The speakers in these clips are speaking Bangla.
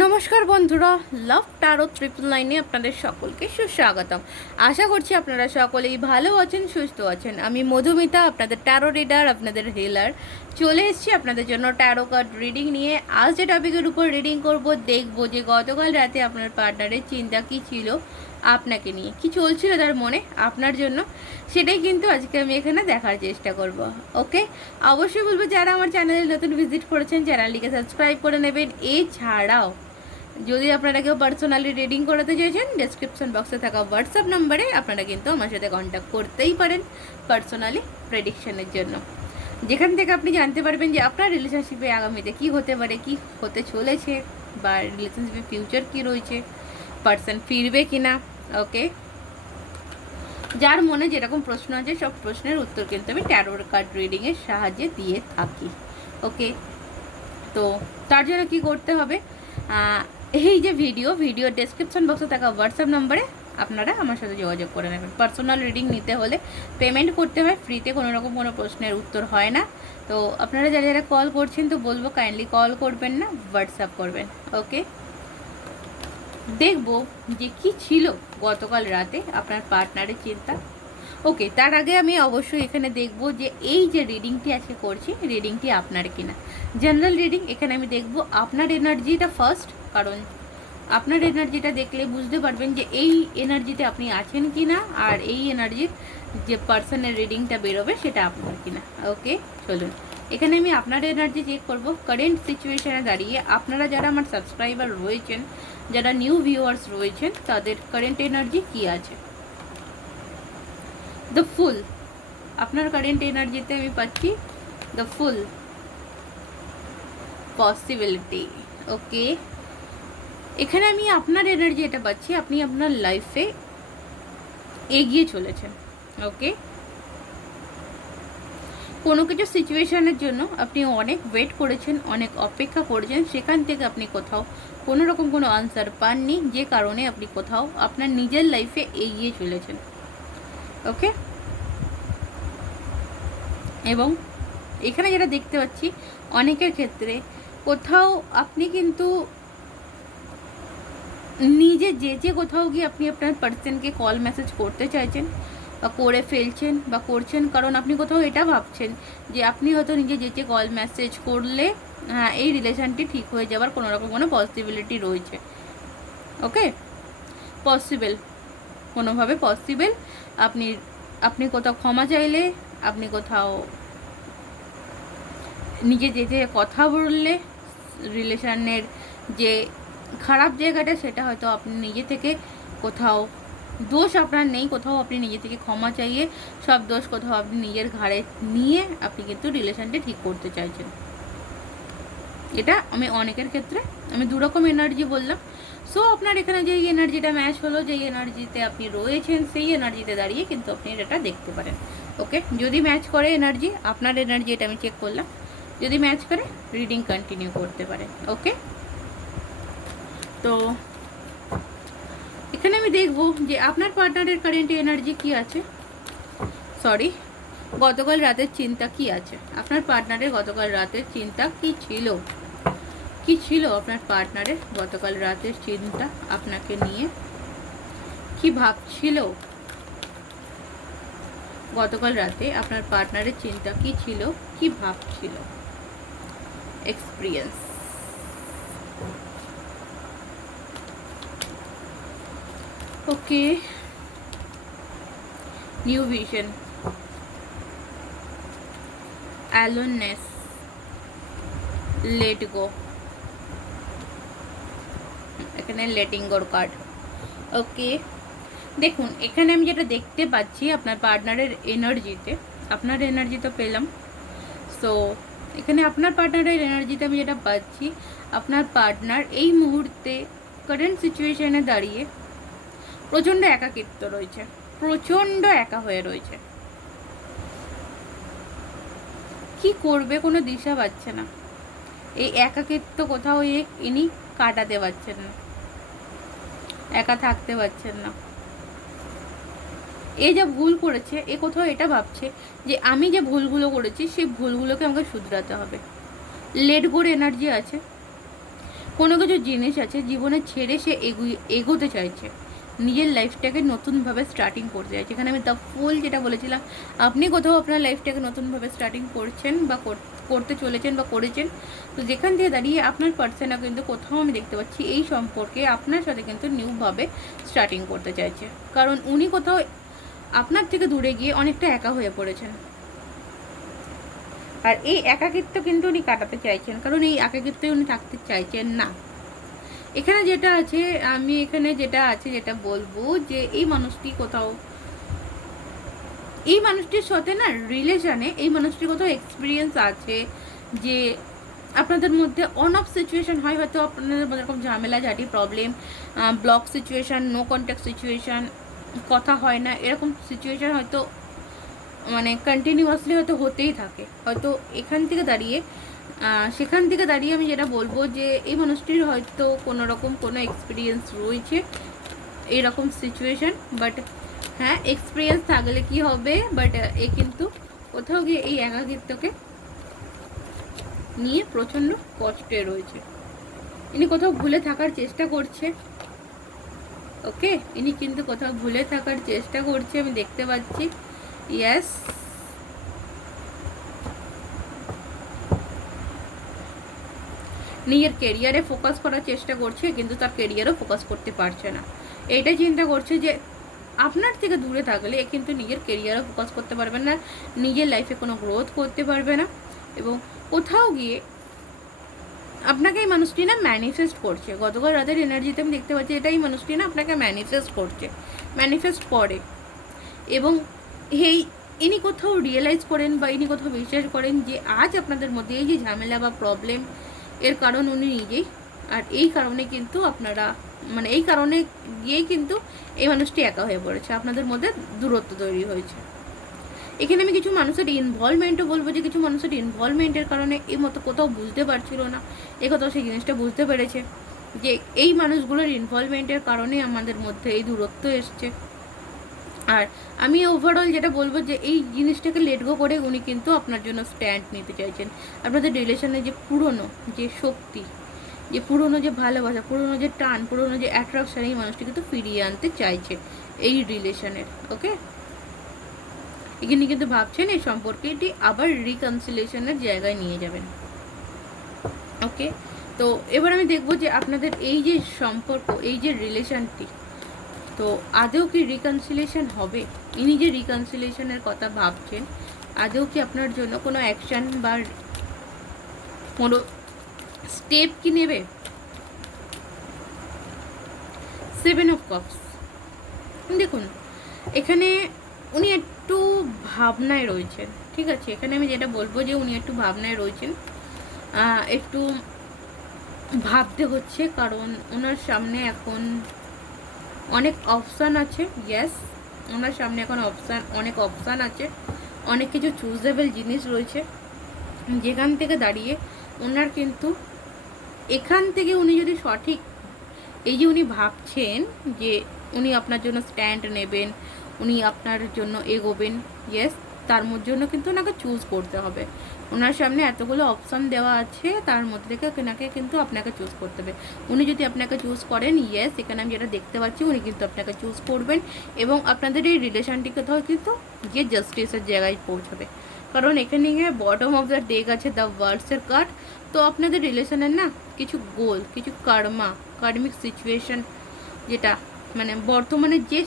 নমস্কার বন্ধুরা লাভ টারো ট্রিপল লাইনে আপনাদের সকলকে সুস্বাগতম। আশা করছি আপনারা সকলেই ভালো আছেন, সুস্থ আছেন। আমি মধুমিতা, আপনাদের ট্যারো রিডার আপনাদের হিলার চলে এসেছি আপনাদের জন্য ট্যারো কার্ড রিডিং নিয়ে। আজ যে টপিকের উপর রিডিং করব, দেখব যে গতকাল রাতে আপনার পার্টনারের চিন্তা কী ছিল। আপনাকে নিয়ে। কি চলছিল তার মনে? আপনার জন্য? সেটাই কিন্তু আজকে আমি এখানে দেখার চেষ্টা করব, ওকে? অবশ্যই বলব যারা আমার চ্যানেলে নতুন ভিজিট করেছেন, চ্যানেলটিকে সাবস্ক্রাইব করে নেবেন। এছাড়াও, যদি আপনারা কেউ পার্সোনালি রিডিং করাতে চাইছেন ডেসক্রিপশন বক্সে থাকা হোয়াটসঅ্যাপ নম্বরে আপনারা কিন্তু আমার সাথে কন্ট্যাক্ট করতেই পারেন পার্সোনালি প্রেডিকশনের জন্য। যেখান থেকে আপনি জানতে পারবেন যে আপনার রিলেশনশিপে আগামীতে কি হতে পারে, কি হতে চলেছে, বা রিলেশনশিপে ফিউচার কি রয়েছে পার্সন ফিরবে কি না ওকে যার মনে যেরকম প্রশ্ন আছে, সব প্রশ্নের উত্তর কিন্তু আমি ট্যারোর কার্ড রিডিংয়ের সাহায্যে দিয়ে থাকি। ওকে তো তার জন্য কি করতে হবে? এই যে ভিডিও ভিডিও ডেসক্রিপশন বক্সে থাকা হোয়াটসঅ্যাপ নম্বরে আপনারা আমার সাথে যোগাযোগ করে নেবেন। পার্সোনাল রিডিং নিতে হলে পেমেন্ট করতে হয় ফ্রিতে কোনো রকম কোনো প্রশ্নের উত্তর হয় না। তো আপনারা যারা যারা কল করছেন, তো বলব কাইন্ডলি কল করবেন না হোয়াটসঅ্যাপ করবেন। ওকে দেখব যে কি ছিল গতকাল রাতে আপনার পার্টনারের চিন্তা। ওকে, তার আগে আমি অবশ্যই এখানে দেখব যে এই যে রিডিংটি আজকে করছি, রিডিংটি আপনার কিনা। জেনারেল রিডিং এখানে আমি দেখব আপনার এনার্জিটা ফার্স্ট কারণ আপনার এনার্জিটা দেখলে বুঝতে পারবেন যে এই এনার্জিতে আপনি আছেন কি না আর এই এনার্জির যে পার্সনের রিডিংটা বেরোবে সেটা আপনার কিনা। ওকে, চলুন। এখানে আমি আপনার এনার্জি চেক করব। কারেন্ট সিচুয়েশানে দাঁড়িয়ে আপনারা যারা আমার সাবস্ক্রাইবার রয়েছেন যারা নিউ ভিউয়ার্স রয়েছেন, তাদের কারেন্ট এনার্জি কি আছে? দ্য ফুল আপনার কারেন্ট এনার্জিতে আমি পাচ্ছি দ্য ফুল পসিবিলিটি ওকে এখানে আমি আপনার এনার্জি এটা পাচ্ছি, আপনি আপনার লাইফে এগিয়ে চলেছেন। ওকে কোনো কিছু সিচুয়েশানের জন্য আপনি অনেক ওয়েট করেছেন, অনেক অপেক্ষা করেছেন, সেখান থেকে আপনি কোথাও কোনো রকম কোনো আনসার পাননি, যে কারণে আপনি কোথাও আপনার নিজের লাইফে এগিয়ে চলেছেন। ওকে এবং এখানে যেটা দেখতে পাচ্ছি, অনেকের ক্ষেত্রে কোথাও আপনি কিন্তু নিজে যে যে কোথাও গিয়ে আপনি আপনার পার্সনকে কল মেসেজ করতে চাইছেন বা করে ফেলছেন বা করছেন, কারণ আপনি কোথাও এটা ভাবছেন যে আপনি হয়তো নিজে যেচে কল মেসেজ করলে হ্যাঁ এই রিলেশানটি ঠিক হয়ে যাওয়ার কোনো রকম কোনো পসিবিলিটি রয়েছে। ওকে পসিবল কোনোভাবে পসিবল আপনি আপনি কোথাও ক্ষমা চাইলে, আপনি কোথাও নিজে যেতে কথা বললে রিলেশনের যে খারাপ জায়গাটা, সেটা হয়তো আপনি নিজে থেকে কোথাও দোষ আপনার নেই, কোথাও আপনি নিজে থেকে ক্ষমা চাইয়ে সব দোষ কোথাও আপনি নিজের ঘাড়ে নিয়ে আপনি কিন্তু রিলেশনটা ঠিক করতে চাইছেন। এটা আমি অনেকের ক্ষেত্রে, আমি দুরকম এনার্জি বললাম। সো আপনার এখানে যেই এনার্জিটা ম্যাচ হলো, যেই এনার্জিতে আপনি রয়েছেন, সেই এনার্জিতে দাঁড়িয়ে কিন্তু আপনি এটা দেখতে পারেন। ওকে যদি ম্যাচ করে এনার্জি আপনার এনার্জি এটা আমি চেক করলাম। যদি ম্যাচ করে রিডিং কন্টিনিউ করতে পারেন। ওকে তো দেখব যে আপনার পার্টনারের কারেন্ট এনার্জি কি আছে? সরি গতকাল রাতের চিন্তা কি আছে? আপনার পার্টনারের গতকাল রাতের চিন্তা কি ছিল? কি ছিল আপনার পার্টনারের গতকাল রাতের চিন্তা আপনাকে নিয়ে? কি ভাবছিল? গতকাল রাতে আপনার পার্টনারের চিন্তা কি ছিল? কি ভাবছিল? Experience okay new vision aloneness let go এখানে লেটিং গোর কার্ড ওকে দেখুন, এখানে আমি যেটা দেখতে পাচ্ছি আপনার পার্টনারের এনার্জিতে আপনার এনার্জি তো পেলাম। সো এখানে আপনার পার্টনারের এনার্জিতে আমি যেটা পাচ্ছি, আপনার পার্টনার এই মুহূর্তে কারেন্ট সিচুয়েশনে দাঁড়িয়ে প্রচণ্ড একাকিত্ব রয়েছে। প্রচণ্ড একা হয়ে রয়েছে। কি করবে কোনো দিশা পাচ্ছে না। এই একাকিত্ব কোথাও ইনি কাটাতে পারছেন না। একা থাকতে পারছেন না। এ যা ভুল করেছে, এ কোথাও এটা ভাবছে যে আমি যে ভুলগুলো করেছি, সেই ভুলগুলোকে আমাকে শুধরাতে হবে। লেট গোর এনার্জি আছে। কোনো কিছু জিনিস আছে, জীবনে ছেড়ে সে এগোতে চাইছে। নিজের লাইফটাকে নতুনভাবে স্টার্টিং করতে চাইছে এখানে আমি দ্য ফুল যেটা বলেছিলাম, আপনি কোথাও আপনার লাইফটাকে নতুনভাবে স্টার্টিং করছেন বা করতে চলেছেন বা করেছেন, তো যেখান থেকে দাঁড়িয়ে আপনার পার্সনও কিন্তু কোথাও আমি দেখতে পাচ্ছি এই সম্পর্কে আপনার সাথে কিন্তু নিউভাবে স্টার্টিং করতে চাইছে। কারণ উনি কোথাও আপনার থেকে দূরে গিয়ে অনেকটা একা হয়ে পড়েছেন। আর এই একাকিত্ব কিন্তু উনি কাটাতে চাইছেন। কারণ এই একাকিত্বে উনি থাকতে চাইছেন না। এখানে যেটা আছে, আমি এখানে যেটা আছে যেটা বলব যে এই মানুষটি কোথাও, এই মানুষটির সাথে না রিলেশনে এই মানুষটির কোথাও এক্সপিরিয়েন্স আছে যে আপনাদের মধ্যে অন অফ সিচুয়েশন হয়, হয়তো আপনাদের মধ্যে এরকম ঝামেলা, ঝাঁটি problem block situation no contact situation কথা হয় না, এরকম সিচুয়েশন হয়তো মানে কন্টিনিউয়াসলি হয়তো হতেই থাকে। হয়তো এখান থেকে দাঁড়িয়ে সেখান থেকে দাঁড়িয়ে আমি যেটা বলব যে এই মানুষটির হয়তো কোনো রকম কোনো এক্সপিরিয়েন্স রয়েছে এইরকম সিচুয়েশন বাট হ্যাঁ এক্সপিরিয়েন্স থাকলে কি হবে? বাট এ কিন্তু কোথাও গিয়ে এই একাকিত্বকে নিয়ে প্রচণ্ড কষ্টে রয়েছে। ইনি কোথাও ভুলে থাকার চেষ্টা করছে। ওকে ইনি কিন্তু কোথাও ভুলে থাকার চেষ্টা করছে, আমি দেখতে পাচ্ছি। ইয়েস নিজের কেরিয়ারে ফোকাস করার চেষ্টা করছে, কিন্তু তার কেরিয়ারও ফোকাস করতে পারছে না। এইটাই চিন্তা করছে যে, আপনার থেকে দূরে থাকলে কিন্তু নিজের কেরিয়ারও ফোকাস করতে পারবে না, নিজের লাইফে কোনো গ্রোথ করতে পারবে না, এবং কোথাও গিয়ে আপনাকে এই মানুষটি না ম্যানিফেস্ট করছে। গতকাল রাতের এনার্জিতে আমি দেখতে পাচ্ছি, এটাই মানুষটি না আপনাকে ম্যানিফেস্ট করছে ম্যানিফেস্ট করে। এবং এই, ইনি কোথাও রিয়েলাইজ করেন বা ইনি কোথাও বিশ্বাস করেন যে, আজ আপনাদের মধ্যে এই যে ঝামেলা বা প্রবলেম এর কারণ উনি নিজেই। আর এই কারণে কিন্তু আপনারা মানে এই কারণে গিয়েই কিন্তু এই মানুষটি একা হয়ে পড়েছে। আপনাদের মধ্যে দূরত্ব তৈরি হয়েছে। এখানে আমি কিছু মানুষের ইনভলভমেন্টও বলব যে, কিছু মানুষের ইনভলভমেন্টের কারণে এই মতো কোথাও বুঝতে পারছিল না। এ কোথাও সেই জিনিসটা বুঝতে পেরেছে যে, এই মানুষগুলোর ইনভলভমেন্টের কারণে আমাদের মধ্যে এই দূরত্ব এসছে। আর আমি ওভারঅল যেটা বলব যে এই জিনিসটাকে লেট গো করে উনি কিন্তু আপনার জন্য স্ট্যান্ড নিতে চাইছেন। আপনাদের রিলেশনে যে পুরনো যে শক্তি, যে পুরনো যে ভালোবাসা, পুরনো যে টান, পুরনো যে অ্যাট্রাকশন এই মানুষটি কিন্তু ফিরিয়ে আনতে চাইছে এই রিলেশনের ওকে এখানে কিন্তু ভাবছেন এই সম্পর্কটি আবার রিকনসিলেশনের জায়গায় নিয়ে যাবেন ওকে তো এবার আমি দেখব যে আপনাদের এই যে সম্পর্ক, এই যে রিলেশনটি তো আদৌ কি রিকনসিলেশন হবে? ইনি যে রিকনসিলেশনের কথা ভাবছেন, আদৌ কি আপনার জন্য কোনো অ্যাকশন বা কোনো স্টেপ কি নেবে? সেভেন অফ কাপস দেখুন, এখানে উনি একটু ভাবনায় রয়েছেন, ঠিক আছে? এখানে আমি যেটা বলব যে উনি একটু ভাবনায় রয়েছেন একটু ভাবতে হচ্ছে কারণ ওনার সামনে এখন অনেক অপশান আছে ইয়েস ওনার সামনে এখন অপশান অনেক অপশান আছে, অনেক কিছু চুজেবল জিনিস রয়েছে। যেখান থেকে দাঁড়িয়ে ওনার কিন্তু এখান থেকে উনি যদি সঠিক, এই যে উনি ভাবছেন যে উনি আপনার জন্য স্ট্যান্ড নেবেন, উনি আপনার জন্য এগোবেন ইয়েস তার জন্য কিন্তু ওনাকে চুজ করতে হবে। ওনার সামনে এতগুলো অপশন দেওয়া আছে, তার মধ্যে থেকে ওনাকে কিন্তু আপনাকে চুজ করতে হবে। উনি যদি আপনাকে চুজ করেন ইয়েস এখানে আমি যেটা দেখতে পাচ্ছি, উনি কিন্তু আপনাকে চুজ করবেন এবং আপনাদের এই রিলেশনটি কোথাও কিন্তু গিয়ে জাস্টিসের জায়গায় পৌঁছবে। কারণ এখানে গিয়ে বটম অফ দ্য ডেক আছে দ্য ওয়ার্ডসের কার্ড তো আপনাদের রিলেশনের না কিছু গোল কিছু কর্মা কার্মিক সিচুয়েশন যেটা মানে বর্তমানে যে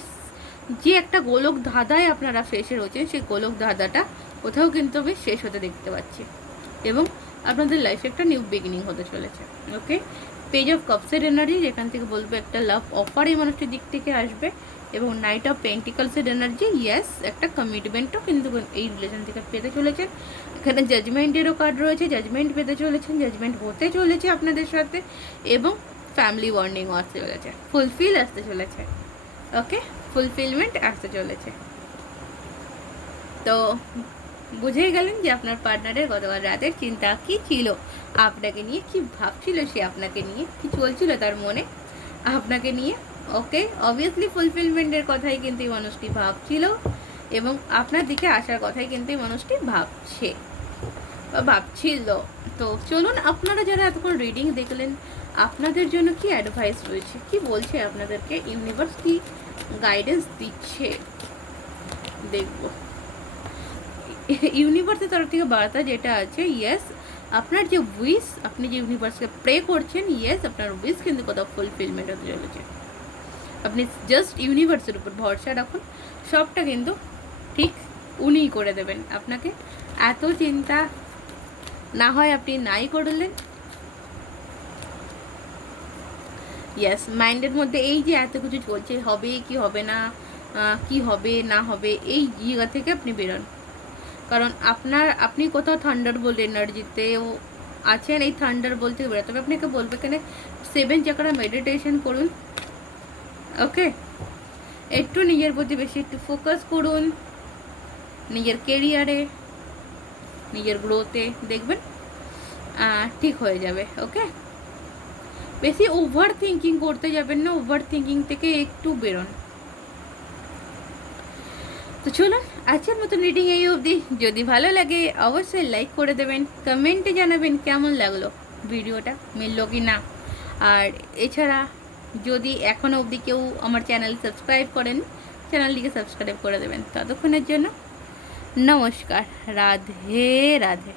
যে একটা গোলক ধাঁধায় আপনারা ফেসে রয়েছেন, সেই গোলক ধাঁধাটা কোথাও কিন্তু আমি শেষ হতে দেখতে পাচ্ছি। এবং আপনাদের লাইফে একটা নিউ বিগিনিং হতে চলেছে ওকে পেজ অফ কাপসের এনার্জি যেখান থেকে বলব একটা লাভ অফার এই মানুষটির দিক থেকে আসবে। এবং নাইট অফ পেন্টিকালসের এনার্জি ইয়েস একটা কমিটমেন্টও কিন্তু এই রিলেশন থেকে পেতে চলেছেন এখানে জাজমেন্টেরও কার্ড রয়েছে জাজমেন্ট পেতে চলেছেন জাজমেন্ট হতে চলেছে আপনাদের সাথে। এবং ফ্যামিলি ওয়ার্নিংও আসতে চলেছে ফুলফিল আসতে চলেছে ওকে ফুলফিলমেন্ট আসতে চলেছে। তো বুঝেই গেলেন যে আপনার পার্টনারের গতকাল রাতের চিন্তা কি ছিল? আপনাকে নিয়ে কি ভাবছিল সে? আপনাকে নিয়ে কি চলছিল তার মনে? আপনাকে নিয়ে ওকে অবভিয়াসলি ফুলফিলমেন্টের কথাই কিন্তু এই মানুষটি ভাবছিল এবং আপনার দিকে আসার কথাই কিন্তু এই মানুষটি ভাবছে বা ভাবছিল। তো চলুন, আপনারা যারা এতক্ষণ রিডিং দেখলেন, আপনাদের জন্য কি অ্যাডভাইস রয়েছে? কি বলছে আপনাদেরকে? ইউনিভার্স কি গাইডেন্স দিচ্ছে। দেখব। ইউনিভার্সের তরফ থেকে বার্তা যেটা আছে ইয়েস আপনার যে উইস আপনি যে ইউনিভার্সকে প্রে করছেন ইয়েস আপনার উইস কিন্তু কোথাও ফুলফিলমেন্ট হতে চলেছে। আপনি জাস্ট ইউনিভার্সের উপর ভরসা রাখুন, সবটা কিন্তু ঠিক উনিই করে দেবেন। আপনাকে এত চিন্তা না হয় আপনি নাই করলেন ইয়েস মাইন্ডের মধ্যে এই যে এত কিছু চলছে, হবে কি হবে না কি হবে, না হবে, এই জায়গা থেকে আপনি বেরোন। কারণ আপনার, আপনি কোথাও থান্ডার বোল্ট এনার্জিতেও আছেন, এই থান্ডার বলতে বেরোতে হবে আপনাকে বলবে এখানে সেভেন চাকরা মেডিটেশন করুন ওকে একটু নিজের প্রতি বেশি একটু ফোকাস করুন, নিজের কেরিয়ারে নিজের গ্রোথে দেখবেন ঠিক হয়ে যাবে ওকে বেশি ওভার থিঙ্কিং করতে যাবেন না ওভার থিঙ্কিং থেকে একটু বেরোন। তো চলুন, আজকের মতন রিডিং এই অবধি। যদি ভালো লাগে, অবশ্যই লাইক করে দেবেন কমেন্টে জানাবেন কেমন লাগল ভিডিওটা, মিললো কি না। আর এছাড়া, যদি এখনও অবধি কেউ আমার চ্যানেল সাবস্ক্রাইব করেন চ্যানেলটিকে সাবস্ক্রাইব করে দেবেন। ততক্ষণের জন্য নমস্কার, রাধে রাধে।